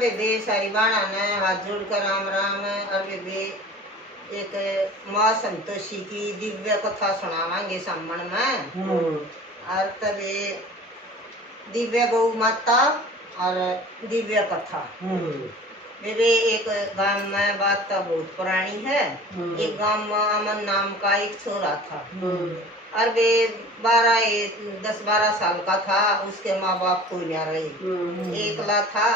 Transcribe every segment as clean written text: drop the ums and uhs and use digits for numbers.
बेबे सारी बाणा ने हाथ जोड़कर राम राम। और बेबे एक माँ संतोषी की दिव्य कथा सुनावांगे सामण में। और तबे दिव्य गौ माता और दिव्य कथा। बेबे एक गांव में बात तो बहुत पुरानी है। एक गांव में अमन नाम का एक छोरा था। और वे 10-12 साल का था। उसके माँ बाप कोई ना रहे, एकला था।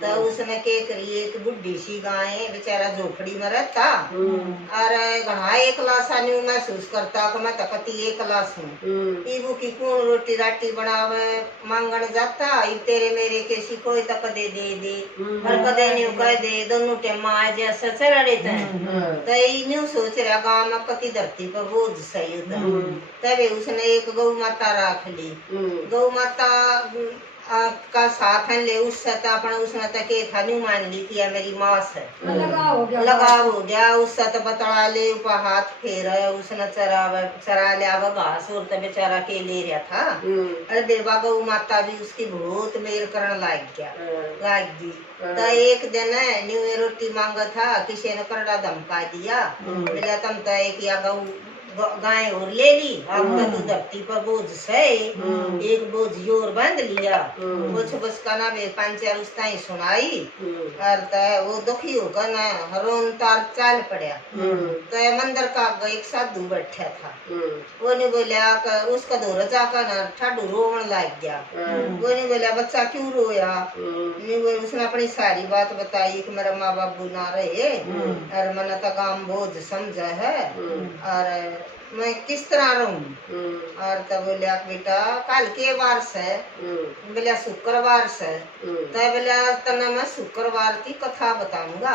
तो उसने के करी एक बुढ़ी सी गाय, बेचारा झोपड़ी में रहता। और घना एकला सा न्यू महसूस करता कि मैं तो कति एकला हूँ। इबू की कौन रोटी राटी बनावे मांगण जाता। इब तेरे मेरे के सी कोई तो कदे दे दे और कदे न्यू कह दे। दोनों टेम आज ऐसा चल रहे थे। तो न्यू सोच रहा गाँव में कति धरती पर बोझ सही होता। तभी उसने एक गौ माता रख ली। गौ माता का साथ है ले उससे अपना उसने तक था न्यू मान ली थी मेरी माँ से लगाव हो गया। उससे तो बतला ले ऊपर हाथ फेर उसने चरा लिया घास और तो बेचारा के ले रहा था। अरे बेबा गौ माता भी उसकी बहुत मेर करने लाग गई। तो एक दिन न्यू रोटी मांगा था, किसी ने करड़ा धमका दिया। बोला तुम तो एक या गौ गाय और ले ली, अब तो धरती पर बोझ से एक बोझ और बांध लिया। कुछ बस का ना 5-4 उसता ही सुनाई। और वो दुखी होकर ना हरोन तार चाल पड़ा। तो मंदिर का एक साधु बैठा था। वो ने बोला उसका दौरा जाकर ना ठाडू रोवन लग गया। वो ने बोला बच्चा क्यों रोया। उसने अपनी सारी बात बताई कि मेरा माँ बाप ना रहे और मैंने तो गांव बोझ समझा है और मैं किस तरह रहूं। और तब बोलिया बेटा कल के वार से। बोलिया शुक्रवार से। तब बोलिया तना मैं शुक्रवार की कथा बताऊंगा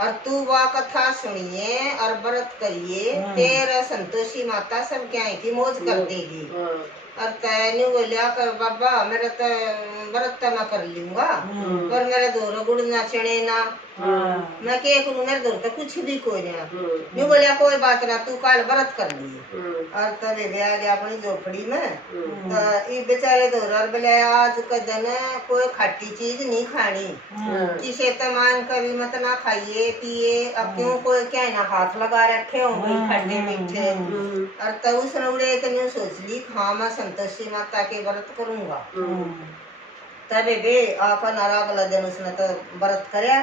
और तू वह कथा सुनिए और व्रत करिए। तेरा संतोषी माता सब क्या की मौज कर देगी। और तैने बोलिया कर बाबा मेरे तो व्रत तो मैं कर लूंगा पर मेरे दौर गुड़ना चने ना। मैं क्या करूँ मेरे दौर तो कुछ भी कोई नहीं। न्यू बोलिया कोई बात ना तू कल व्रत कर लिए। और तब वे आ गया अपनी झोपड़ी में। तो ये बेचारे दौर बोले आज का दिन कोई खट्टी चीज नहीं खानी। किसे तो मान कभी मत ना खाइए पिए। अब क्यों कोई क्या ना हाथ लगा रखे होंगे खट्टे मीठे। और तब उसने उड़े तो न्यू सोच ली हाँ मैं संतोषी माता के व्रत करूंगा। तबे बे आपन अगला दिन उसने तो व्रत करया।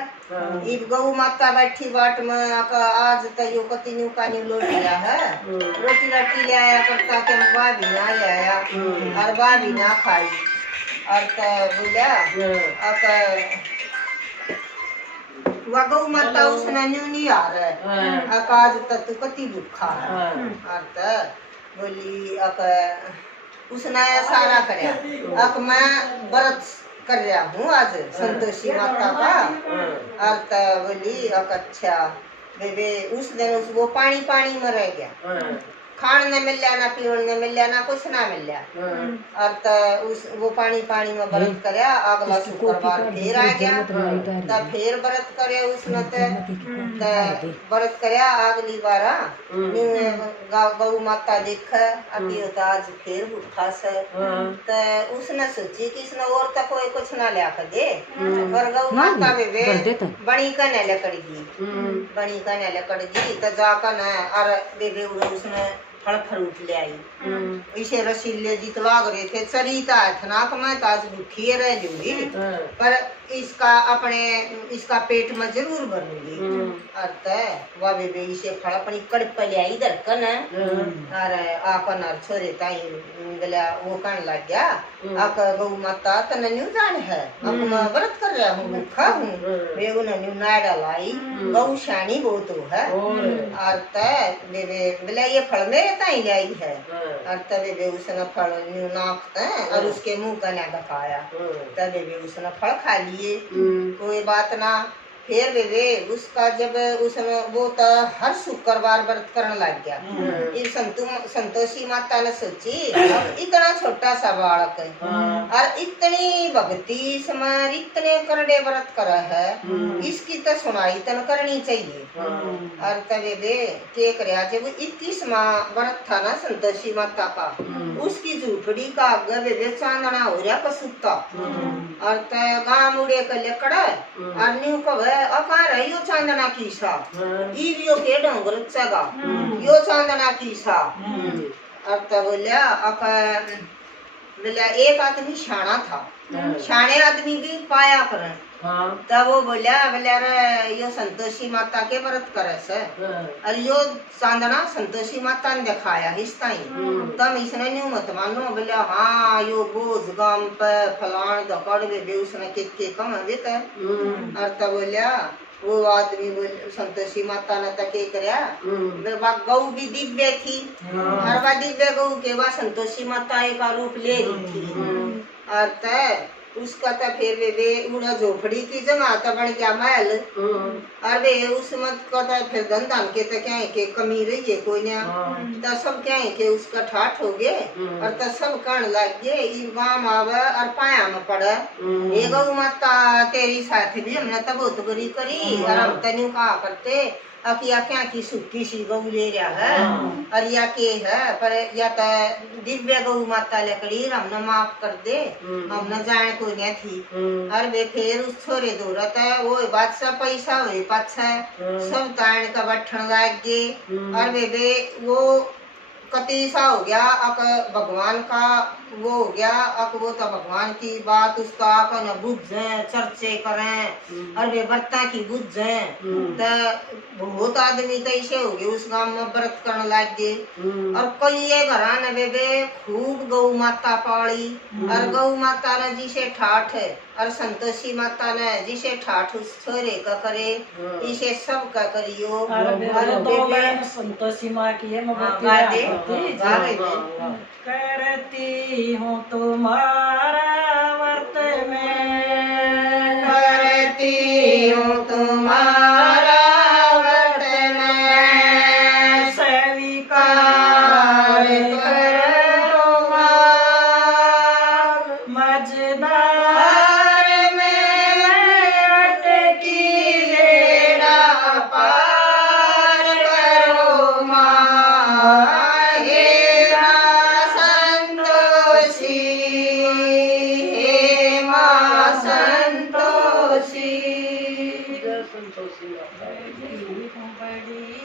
इब गौ माता बैठी बाट में आज तो यो कति न्यू का न्यू लोट लिया है। रोटी राटी ले आया करता के बा भी ना ले आया और बा भी ना खाई। और तो बोला वह गौ माता उसने न्यू नहीं आ रहा आज तक तू कति भूखा है। और तो बोली उसने सारा करया अब मैं व्रत कर रहा हूँ आज संतोषी माता का। और तो बोली अच्छा बेबे उस दिन वो पानी में रह गया। खान ने मिल ना पीवन ने मिल ना कुछ ना मिल। और तो उस वो पानी में व्रत करया। अगला शुक्रवार फिर आ गया तो फिर व्रत करे उसने तो व्रत करया। अगली बार गौ माता देख अभी होता आज फिर भूखा से। तो उसने सोची कि इसने और तो कोई कुछ ना लिया कर दे पर गौ माता बेबे बड़ी कने लकड़ गई तो जाकर न और बेबे उसने फल फ्रूट ले आई। इसे रसीले जी तो लाग रहे थे चरीता इतना कि मैं आज भूखी रह लूंगी पर इसका पेट में जरूर भरूंगी। और वह बेबे इसे फल अपनी कड़प ले आई दरकन और आकन और छोरे ताई बोला वो कहने लग गया आक गौ माता तने न्यू जान है अब मैं व्रत कर रहा हूँ भूखा हूँ। वे उन्हें नाड़ा लाई गौ शानी बहुत है। और बेबे बोला ये फल मेरे ताई लाई है। और तबे बे उसने फल न्यू नाखते और उसके मुंह का ना दिखाया। तबे बे उसने फल खा लिए कोई बात ना। फिर वे उसका जब उसने वो तो हर शुक्रवार व्रत करने लग गया। ये संतोषी माता ने सोची अब इतना छोटा सा बालक है और इतनी भक्ति इसमें इतने करड़े व्रत कर है, इसकी तो सुनाई तन करनी चाहिए। और तब वे के करया जब 21वां व्रत था ना संतोषी माता का, उसकी झूपड़ी का आगे वे चांदना हो रहा कसुत्ता और तय गांव मुड़े कर लेकड़ा और न्यू कब अका रही यो चांदना की सा ईवियो के डोंगर चगा यो चांदना की सा। और तब बोलिया अका बोलिया एक आदमी शाना था, शाने आदमी भी पाया करें। तब वो बोलिया बोलिया रे यो संतोषी माता के व्रत करे से और यो चांदना संतोषी माता ने दिखाया हिस्सा ही। तब इसने न्यू मत मानो बोलिया हाँ यो बोझ गांव पे फलान दकड़ बे उसने के कम है बेटा। और तब बोलिया वो आदमी बोल संतोषी माता ने तके करया गौ भी दिव्य थी और वह दिव्य गौ के बाद संतोषी माता एक रूप ले रही थी। और तय उसका तो फिर वे उड़ा झोपड़ी की जगह तो बन गया महल और वे उस मत का तो फिर धन के तो क्या है के कमी रही है कोई ना तो सब क्या है के उसका ठाठ हो गए और तो सब कण लग गए गांव आवे और पाया में पड़े ये गौ माता तेरी साथ भी हमने तो बहुत बुरी करी और हम तनु कहा करते अकिया क्या की सुखी सी गौ ले रहा है और या के है पर या तो दिव्य गौ माता लकड़ी हमने माफ कर दे हमने जान कोई नहीं थी। और वे फिर उस छोरे दौड़त है वो बादशाह पैसा हुए पाछा सब ताण का बैठन लग गए और वे वो कतीसा हो गया अक भगवान का वो हो गया अक वो तो भगवान की बात उसका अक न बुझे चर्चे करें और वे व्रता की बुझे तो बहुत आदमी तो ऐसे हो गए उस गांव में व्रत करने लग गए। और कई घरा ने वे खूब गौ माता पाली और गौ माता ने जिसे ठाठ है और संतोषी माता ने जिसे ठाठ उस छोरे का करे इसे सब का करियो। और संतोषी माँ की है करती हूँ तुम्हारा व्रत में करती हूँ तुम्हारा व्रत में स्वीकार करूँगा मझधार में अटकी बेड़ा पार करो माँ संतोषी